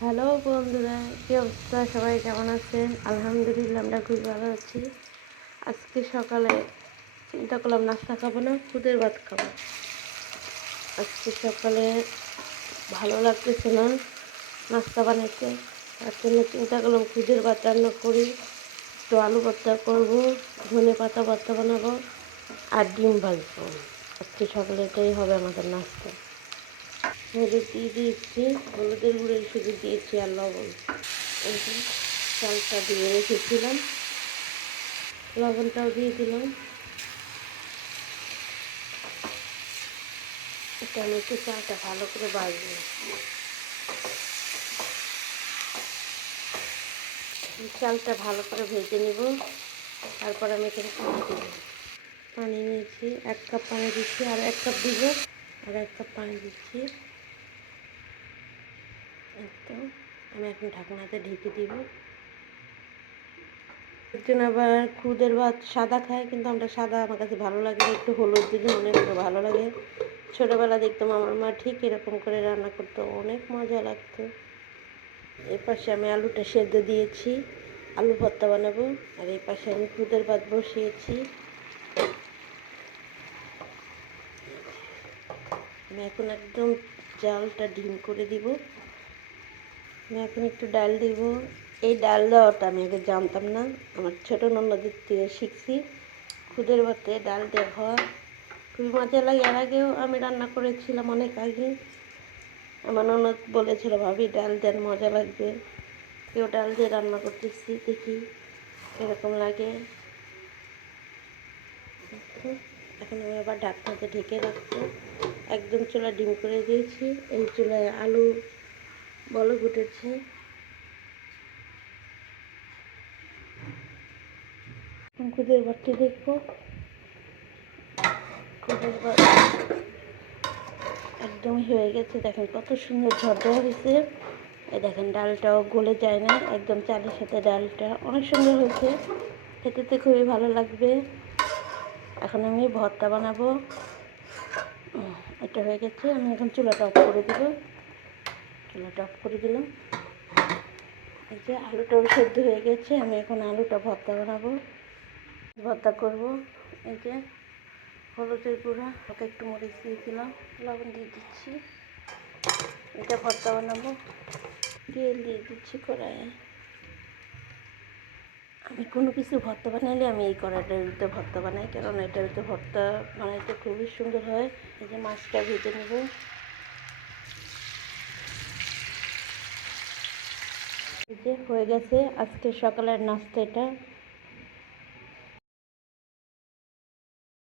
Hello বন্ধুরা, কি অবস্থা? সবাই কেমন আছেন? আলহামদুলিল্লাহ, আমরা খুব ভালো আছি। আজকে সকালে চিন্তা করলাম, নাস্তা খাব না, খুদের ভাত খাব। আজকে সকালে ভালো লাগতেছে না, নাস্তা বানাইতে। তার জন্য চিন্তা করলাম, খুদের ভাত রান্না করি। একটু আলু ভর্তা করব, ধনে পাতা ভর্তা বানাবো, আর ডিম ভাজবো। আজকে সকালে এটাই হবে আমাদের নাস্তা। হলুদ দিয়ে দিয়েছি। হলুদের গুঁড়ো শুধু দিয়েছি আর লবণ। চালটা দিয়ে রেখেছিলাম। লবণটাও দিয়ে দিলাম। আমি একটু চালটা ভালো করে বাজবো। চালটা ভালো করে ভেজে নিব। তারপর আমি এখানে পানি দেবো পানি নিয়েছি, এক কাপ পানি দিচ্ছি আর এক কাপ দিব আর এক কাপ পানি দিচ্ছি। একদম। আমি এখন ঢাকনাতে ঢেকে দিব। একজন আবার খুদের ভাত সাদা খায়, কিন্তু আমরা সাদা আমার কাছে ভালো লাগে একটু হলুদ দিলে অনেক ভালো লাগে। ছোটোবেলা দেখতাম আমার মা ঠিক এরকম করে রান্না করতো, অনেক মজা লাগতো। এই পাশে আমি আলুটা সেদ্ধ দিয়েছি, আলু ভর্তা বানাবো, আর এই পাশে আমি খুদের ভাত বসিয়েছি। আমি এখন একদম চালটা ডিম করে দিব। আমি এখন একটু ডাল দিব। এই ডাল দেওয়াটা আমি আগে জানতাম না। আমার ছোটো নন্নদের থেকে শিখছি। খুদের ভাতে ডাল দেওয়া খুবই মজা লাগে। এর আগেও আমি রান্না করেছিলাম অনেক আগে। আমার ননদ বলেছিল, ভাবি, ডাল দেন, মজা লাগবে। কেউ ডাল দিয়ে রান্না করতেছি, দেখি এরকম লাগে। এখন আমি আবার ঢাকনাতে ঢেকে রাখব। একদম চুলা ডিম করে দিয়েছি। এই চুলায় আলু বলো ফুটেছে। খুদের ভাতটি দেখব। খুদের একদমই হয়ে গেছে। দেখেন কত সুন্দর ঝরঝরা হয়েছে। এই দেখেন ডালটাও গলে যায় না। একদম চালের সাথে ডালটা অনেক সুন্দর হয়েছে। খেতে খুবই ভালো লাগবে। এখন আমি ভর্তা বানাবো। এটা হয়ে গেছে, আমি এখন চুলাটা অফ করে দিব। চুলাটা অফ করে দিলাম। এই যে আলুটাও সেদ্ধ হয়ে গেছে, আমি এখন আলুটা ভর্তা বানাবো। ভর্তা করব, এই যে হলুদের গুঁড়া ওকে একটু মরিচ দিয়েছিলাম লবণ দিয়ে দিচ্ছি। এটা ভর্তা বানাবো। তেল দিয়ে দিচ্ছি কড়াইয়ে। আমি কোনো কিছু ভর্তা বানাইলে আমি এই কড়াইটার ভিতরে ভর্তা বানাই, কারণ এটার ভিতরে ভর্তা বানাইতে খুবই সুন্দর হয়। এই যে মাছটা ভেজে নেব। এই যে হয়ে গেছে আজকে সকালের নাস্তা এটা